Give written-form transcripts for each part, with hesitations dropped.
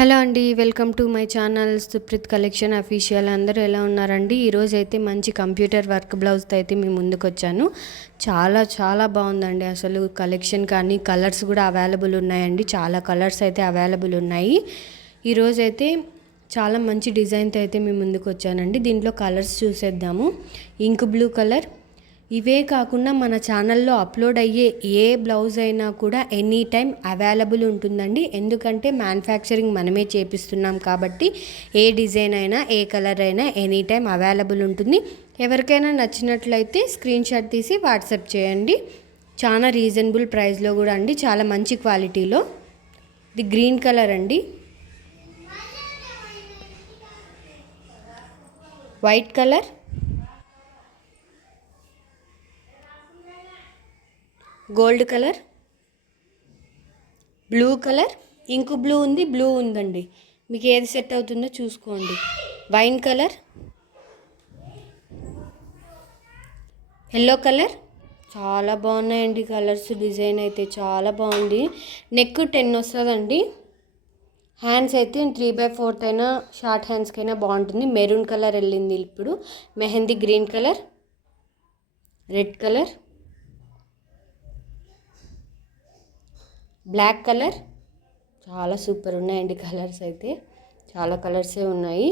Hello అండి, welcome to my channel Supreeth collection official. అందరూ ఎలా ఉన్నారండి? ఈరోజు అయితే మంచి కంప్యూటర్ వర్క్ బ్లౌజ్తో అయితే మీ ముందుకు వచ్చాను. చాలా చాలా బాగుందండి. అసలు కలెక్షన్ కానీ కలర్స్ కూడా అవైలబుల్ ఉన్నాయండి. చాలా కలర్స్ అయితే అవైలబుల్ ఉన్నాయి. ఈరోజు అయితే చాలా మంచి డిజైన్తో అయితే మీ ముందుకు వచ్చానండి. దీంట్లో కలర్స్ చూసేద్దాము. Ink blue colour. ఇవే కాకుండా మన ఛానల్లో అప్లోడ్ అయ్యే ఏ బ్లౌజ్ అయినా కూడా ఎనీ టైం అవైలబుల్ ఉంటుందండి. ఎందుకంటే మ్యానుఫ్యాక్చరింగ్ మనమే చేపిస్తున్నాం కాబట్టి ఏ డిజైన్ అయినా ఏ కలర్ అయినా ఎనీ టైం అవైలబుల్ ఉంటుంది. ఎవరికైనా నచ్చినట్లయితే స్క్రీన్ షాట్ తీసి వాట్సాప్ చేయండి. చాలా రీజనబుల్ ప్రైస్లో కూడా అండి, చాలా మంచి క్వాలిటీలో. ఇది గ్రీన్ కలర్ అండి, white colour, gold colour, blue colour, ink blue ఉంది, బ్లూ ఉందండి. మీకు ఏది సెట్ అవుతుందో చూసుకోండి. Wine colour, yellow colour. చాలా బాగున్నాయండి కలర్స్. డిజైన్ అయితే చాలా బాగుంది. నెక్ 10 వస్తుందండి. హ్యాండ్స్ అయితే 3/4 అయినా షార్ట్ హ్యాండ్స్కైనా బాగుంటుంది. మెరూన్ కలర్ వెళ్ళింది ఇప్పుడు. Mehendi green colour, red colour, black colour. చాలా సూపర్ ఉన్నాయండి కలర్స్ అయితే. చాలా కలర్సే ఉన్నాయి.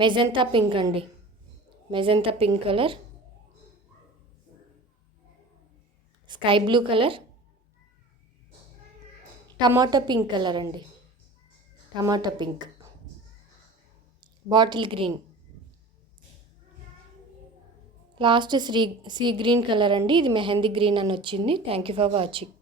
మెజంతా పింక్ అండి, magenta pink colour, sky blue colour, tomato pink colour అండి, tomato pink, bottle green, last sea green colour అండి. ఇది మెహందీ గ్రీన్ అని వచ్చింది. Thank you for watching.